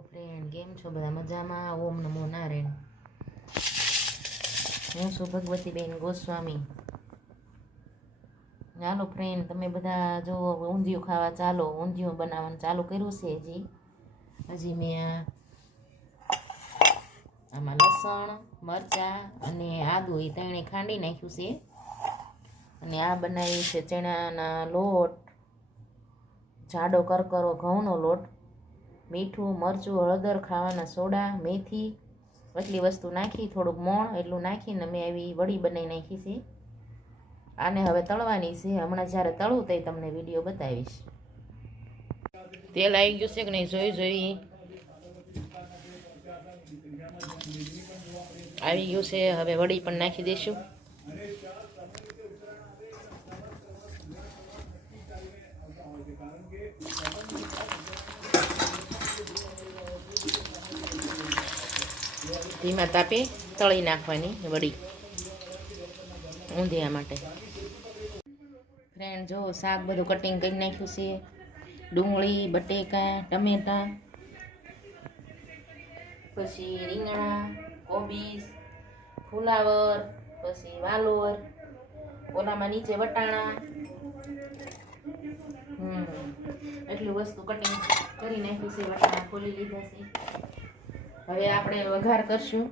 Friend કેમ છો? બધા મજામાં? ઓમ નમો નારાયણ. હું છું ભગવતીબેન ગોસ્વામી. ચાલો ફ્રેન્ડ તમે બધા જો ઊંધિયું ખાવા ચાલો. ઊંધિયું બનાવવાનું ચાલુ કર્યું છે હજી. હજી મેં આ આમાં લસણ, મરચાં અને આદુ એ તેણે ખાંડી નાખ્યું છે. અને આ બનાવી છે ચણાના લોટ, જાડો કરકરો ઘઉંનો લોટ. મીઠું, મરચું, હળદર, ખાવાના સોડા, મેથી એટલી વસ્તુ નાખી, થોડુંક મોણ એટલું નાખીને મેં એવી વડી બનાવી નાખી છે. આને હવે તળવાની છે. હમણાં જ્યારે તળું તે તમને વીડિયો બતાવીશ. તેલ આવી ગયું છે કે નહીં? જોઈ જોઈ. આવી ગયું છે. હવે વડી પણ નાખી દઈશું ધીમા તાપે તળી નાખવાની વડી ઊંધિયા માટે. ફ્રેન્ડ, જો શાક બધું કટિંગ કરી નાખ્યું છે. ડુંગળી, બટેકા, ટમેટા, પછી રીંગણા કોબીસ ફુલાવર, પછી વાલોર, ઓલામાં નીચે વટાણા. હમ, એટલી વસ્તુ કટિંગ કરી નાખ્યું છે, વટાણા ખોલી લીધા છે. હવે આપણે વઘાર કરશું.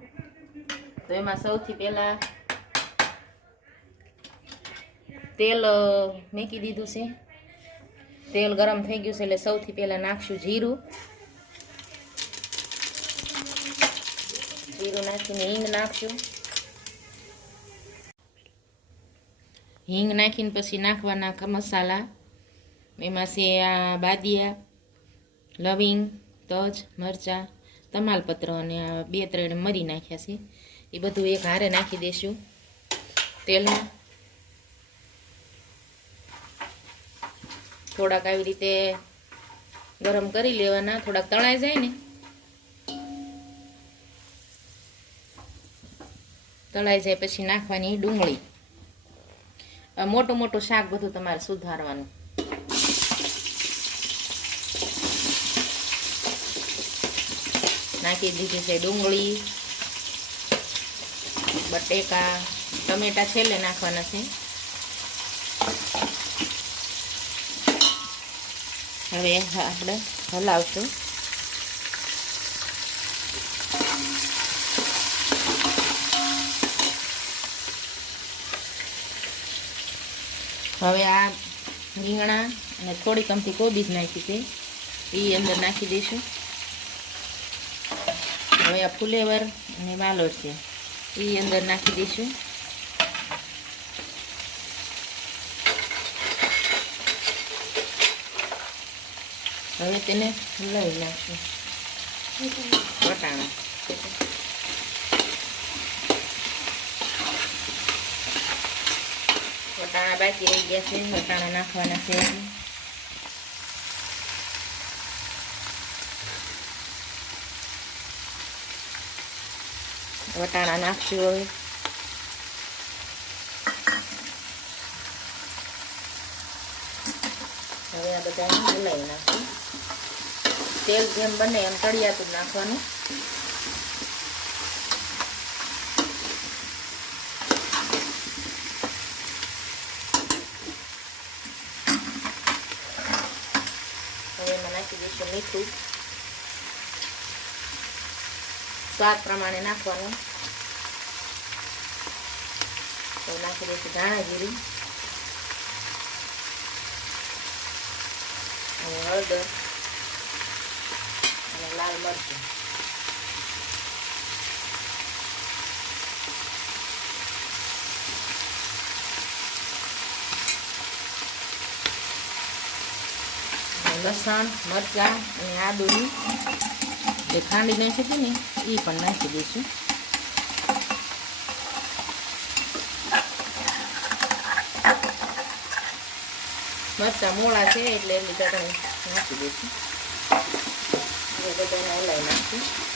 તો એમાં સૌથી પહેલાં તેલ મેકી દીધું છે. તેલ ગરમ થઈ ગયું છે એટલે સૌથી પહેલાં નાખશું જીરું. જીરું નાખીને હિંગ નાખશું. હિંગ નાખીને પછી નાખવાના મસાલા. એમાં છે આ બાદિયા, લવિંગ, તજ, મરચાં. તમાલપત્ર અને બે ત્રણ મરી નાખ્યા છે. એ બધું એક હારે નાખી દઈશું તેલમાં. થોડાક આવી રીતે ગરમ કરી લેવાના, થોડાક તળાઈ જાય ને. તળાઈ જાય પછી નાખવાની ડુંગળી. મોટું મોટું શાક બધું તમારે સુધારવાનું. નાખી દીધી છે ડુંગળી, બટેકા, ટમેટા છેલ્લે નાખવાના છે. હવે આપણે હલાવશું. હવે આ રીંગણા અને થોડીક અમથી કોબીજ નાખી છે. એ અંદર નાખી દઈશું. હવે આ ફુલેવર અને વાલોર છે. એ અંદર નાખી દઈશું. હવે તેને લઈ નાખશું. વટાણા. વટાણા બાકી રહી ગયા છે. વટાણા નાખવાના છે. વટાણા નાખશું હવે હવે આ બધા હલાવી નાખશું તેલ જેમ બને એમ તળિયાતું નાખવાનું હવે એમાં નાખી દઈશું મીઠું સ્વાદ પ્રમાણે નાખવાનું. તો નાખી દઈશું ધાણા જીરું. અને હળદર. અને લાલ મરચું. લસણ, મરચાં અને આદુની જે ખાંડી નાખી હતી ને એ પણ નાખી દઈશું. મરચાં મોળા છે એટલે એની ચટણી નાખી દઈશું. એ બધાને ઓલાઈ નાખીશું.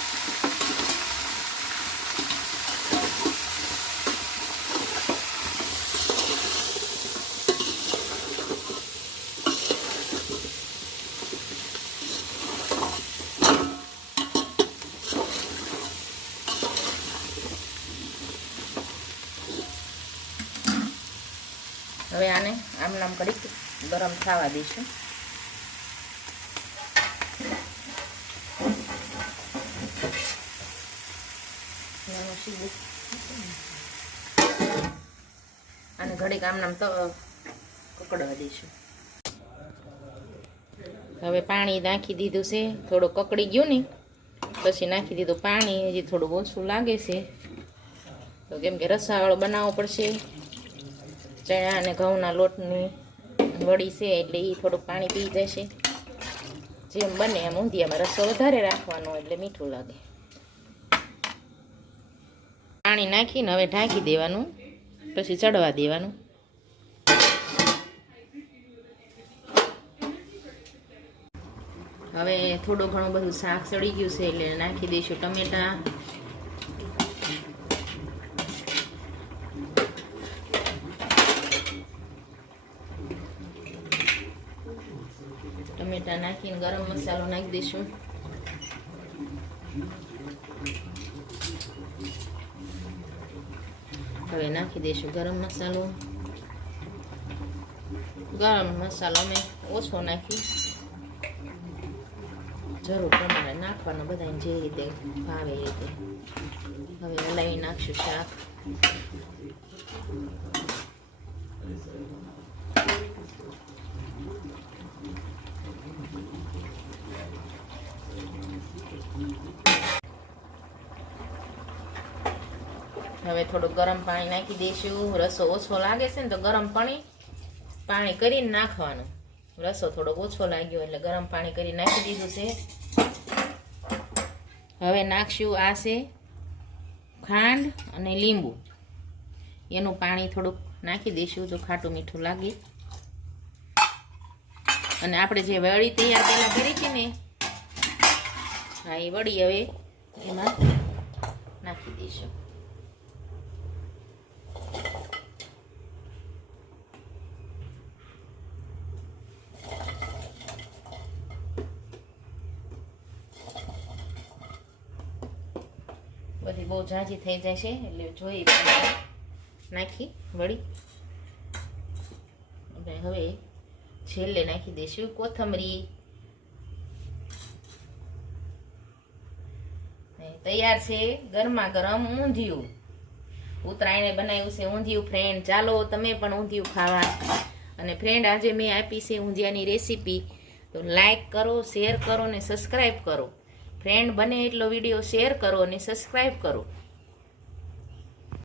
હવે આને આમ નામ કરી ગરમ થવા દઈશું. અને ઘડીક આમ નામ તો કકડવા દઈશું. હવે પાણી નાખી દીધું છે, થોડું કકડી ગયું ને, પછી નાખી દીધું પાણી, હજી થોડું ઓછું લાગે છે. તો કેમ કે રસાવાળો બનાવવો પડશે. ચણા અને ઘઉંના લોટની વડી છે એટલે એ થોડુંક પાણી પી જશે. જેમ બને એમ ઊંધિયામાં રસો વધારે રાખવાનો એટલે મીઠું લાગે. પાણી નાખીને હવે ઢાંકી દેવાનું, પછી ચડવા દેવાનું. હવે થોડું ઘણું બધું શાક ચડી ગયું છે એટલે નાખી દઈશું ટમેટા ટમેટા નાખીને ગરમ મસાલો નાખી દઈશું. હવે નાખી દઈશું ગરમ મસાલો. ગરમ મસાલો અમે ઓછો નાખી. જરૂર પ્રમાણે નાખવાનો બધાને જે રીતે ભાવે એ રીતે. હવે હલાવી નાખશું શાક. હવે થોડું ગરમ પાણી નાખી દઈશું. રસો ઓછો લાગે છે ને તો ગરમ પાણી પાણી કરીને નાખવાનું. રસો થોડો ઓછો લાગ્યો એટલે ગરમ પાણી કરી નાખી દીધું છે. હવે નાખશું આ છે ખાંડ અને લીંબુ. એનું પાણી થોડુંક નાખી દઈશું જો ખાટું મીઠું લાગે. અને આપણે જે વળી તૈયાર પહેલાં કરી હતી ને, હા, એ વળી હવે એમાં નાખી દઈશું. બધી બહુ ઝાઝી થઈ જાય છે એટલે જોઈ નાખી વળી હવે છેલ્લે નાખી દઈશું કોથમરી. તૈયાર છે ગરમા ગરમ ઊંધિયું. ઉત્તરાયણે બનાવ્યું છે ઊંધિયું ફ્રેન્ડ. ચાલો તમે પણ ઊંધિયું ખાવા. અને ફ્રેન્ડ, આજે મેં આપી છે ઊંધિયાની રેસીપી. તો લાઈક કરો, શેર કરો ને સબસ્ક્રાઈબ કરો. ફ્રેન્ડ, બને એટલો વીડિયો શેર કરો અને સબસ્ક્રાઈબ કરો.